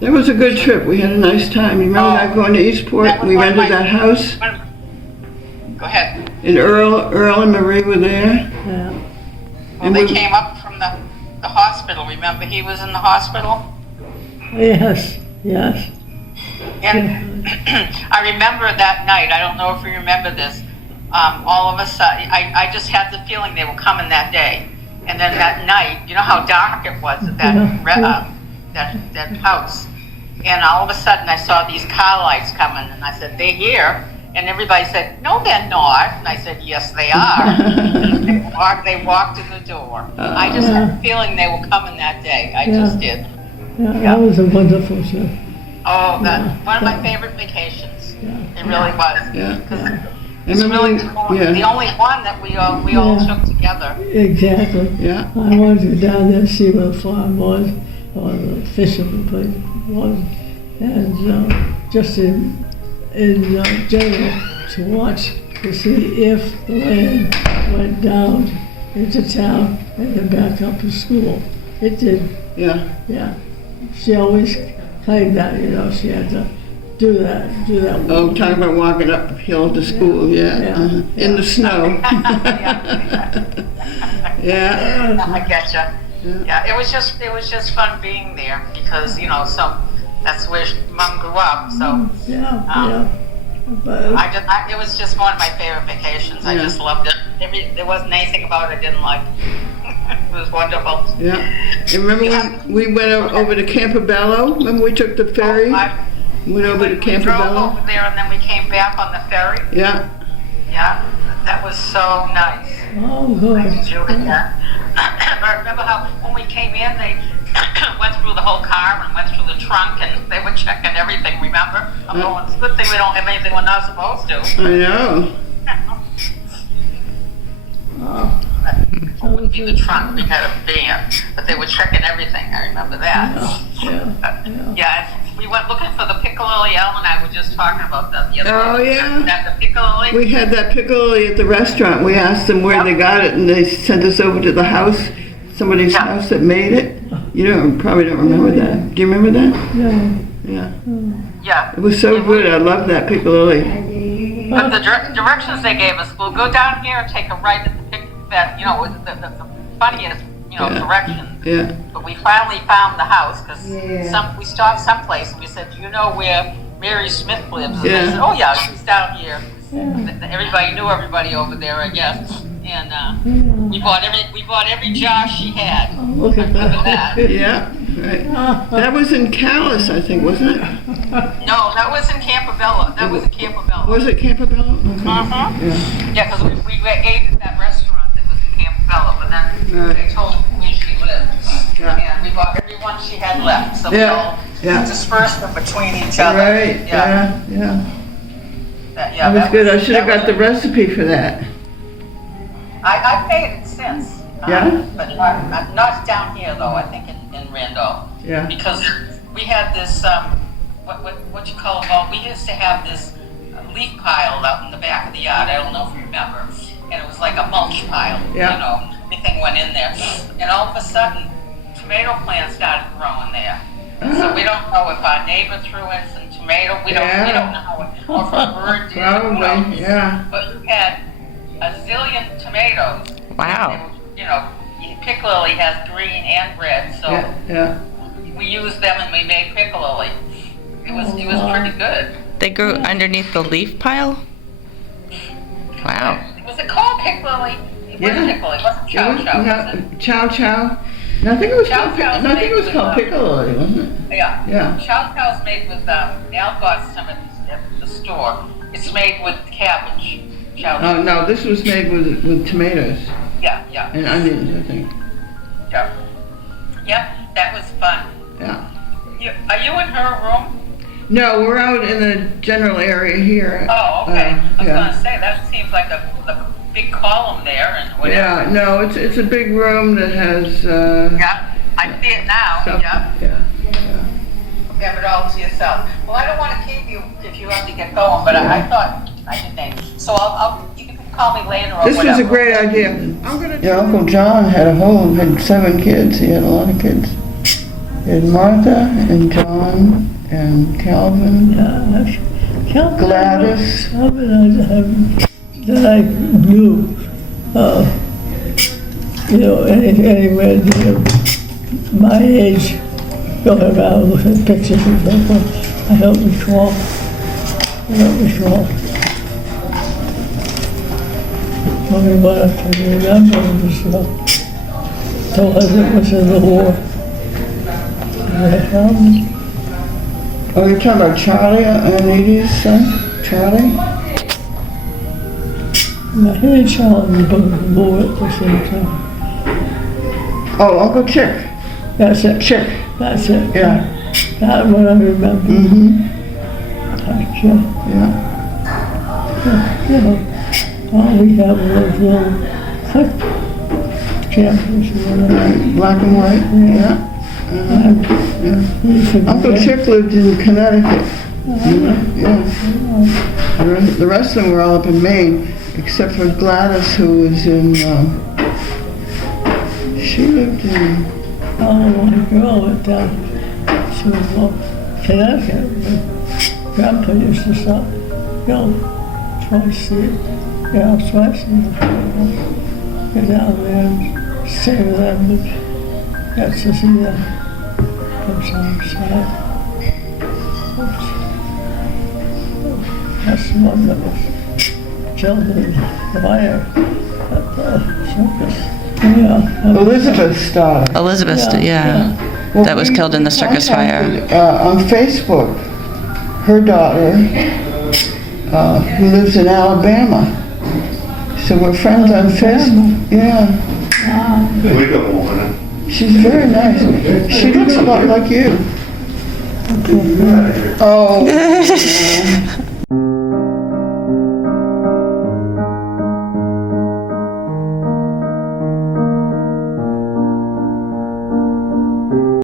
That was a good trip. We had a nice time. You remember that going to Eastport? We rented that house. Go ahead. And Earl and Marie were there. Yeah. Well, they came up from the hospital. Remember, he was in the hospital? Yes, yes. And I remember that night, I don't know if you remember this, all of a sudden, I just had the feeling they were coming that day. And then that night, you know how dark it was at that house. And all of a sudden I saw these car lights coming and I said, they're here. And everybody said, no, they're not. And I said, yes, they are. They walked in the door. I just had a feeling they were coming that day. I just did. Yeah, that was a wonderful trip. Oh, one of my favorite vacations. It really was. Yeah. It's really the only one that we all took together. Exactly. Yeah. I wanted to go down there and see where the farm was, or the fisherman place was, and just in general to watch to see if the land went down into town and then back up to school. It did. Yeah. Yeah. She always claimed that, she had to do that. Oh, talking about walking uphill to school, in the snow. Yeah. I getcha. Yeah, it was just fun being there because so that's where Mom grew up. So But it was just one of my favorite vacations. I just loved it. There wasn't anything about it I didn't like. It was wonderful. Yeah. And remember when we went over to Campobello? Remember we took the ferry? Went over to Campobello? We drove over there and then we came back on the ferry. Yeah. Yeah, that was so nice. Oh, good. I remember how when we came in, they went through the whole car and went through the trunk and they were checking everything, remember? I'm going, it's a good thing we don't have anything we're not supposed to. I know. It wouldn't be the trunk, we had a van, but they were checking everything, I remember that. Yeah, we went looking for the piccalilli. Al and I were just talking about that the other day. That the piccalilli. We had that piccalilli at the restaurant. We asked them where they got it and they sent us over to the house, somebody's house that made it. You probably don't remember that. Do you remember that? Yeah. Yeah. It was so good. I love that piccalilli. But the directions they gave us, we'll go down here and take a right at the the funniest, directions. Yeah. But we finally found the house because we stopped someplace and we said, do you know where Mary Smith lives? And they said, oh yeah, she's down here. Everybody knew everybody over there, I guess. And we bought every jar she had. Look at that. Yeah. Right. That was in Calais, I think, wasn't it? No, that was in Campobello. That was in Campobello. Was it Campobello? Okay. Yeah, because we ate at that restaurant that was in Campobello, but then they told us where she lived. And we bought every one she had left, so we all dispersed them between each other. Right. Yeah. That was good. I should have got the recipe for that. I've made it since. Yeah? But not down here though, I think in Randolph. Yeah. Because we had this, what you call it, well, we used to have this leaf pile out in the back of the yard, I don't know if you remember. And it was like a mulch pile, Yeah. you know, everything went in there. And all of a sudden, tomato plants started growing there. So we don't know if our neighbor threw in some tomato, we don't know, or if a bird did. Probably, yeah. But we had a zillion tomatoes. Wow. They were, you know, pickle lily has green and red, so Yeah. we used them and we made pickle lily. It was pretty good. They grew underneath the leaf pile? Wow. Was it called pickle lily? It Yeah. wasn't pickle, it wasn't chow chow, was it? Chow chow. No, I think it was Chow called, chow's no, I think it was made called with, pickle lily, wasn't it? Yeah. Yeah. Chow chow's made with, Al got some at the store. It's made with cabbage. Chow chow. Oh, no, this was made with tomatoes Yeah. and onions, I think. Yeah. Yep, that was fun. Yeah. Are you in her room? No, we're out in the general area here. Oh, okay. I was Yeah. gonna say, that seems like a big column there and whatever. Yeah, no, it's a big room that has, Yeah, I see it now, stuff. yeah. Yeah. You have it all to yourself. Well, I don't wanna keep you if you have to get going, but I thought I could name. So you can call me later or This whatever. was a great idea. Your Uncle John had 7 kids. He had a lot of kids. He had Martha and John and Calvin, Calvin, Gladys. Calvin, that I knew, anywhere near my age, going around looking at pictures and stuff. I don't recall. Only what I can remember was the one was in the war. Oh, you're talking about Charlie, Anita's son? Charlie? My head Charlie was both in the war at the same time. Oh, Uncle Chick. That's it. Chick. That's it. Yeah. That's what I remember. Mm-hmm. Actually, Yeah. you know, all we have was little hut campers or whatever. Black and white. Yeah. Yeah. Uncle Chick lived in Connecticut. Yeah. The rest of them were all up in Maine, except for Gladys, who was in, she lived in, My girl went down to Connecticut. Grandpa used to stop, twice a year. Go down there and stay with them and got to see them from time. That's the one that was killed in the fire at the circus. Yeah. Elizabeth's daughter. Elizabeth, yeah. Well, That was we killed in the circus fire. contacted, on Facebook, her daughter, who lives in Alabama. So we're friends on Facebook. Yeah. Wake up morning. She's very nice. She looks a lot like you. Oh.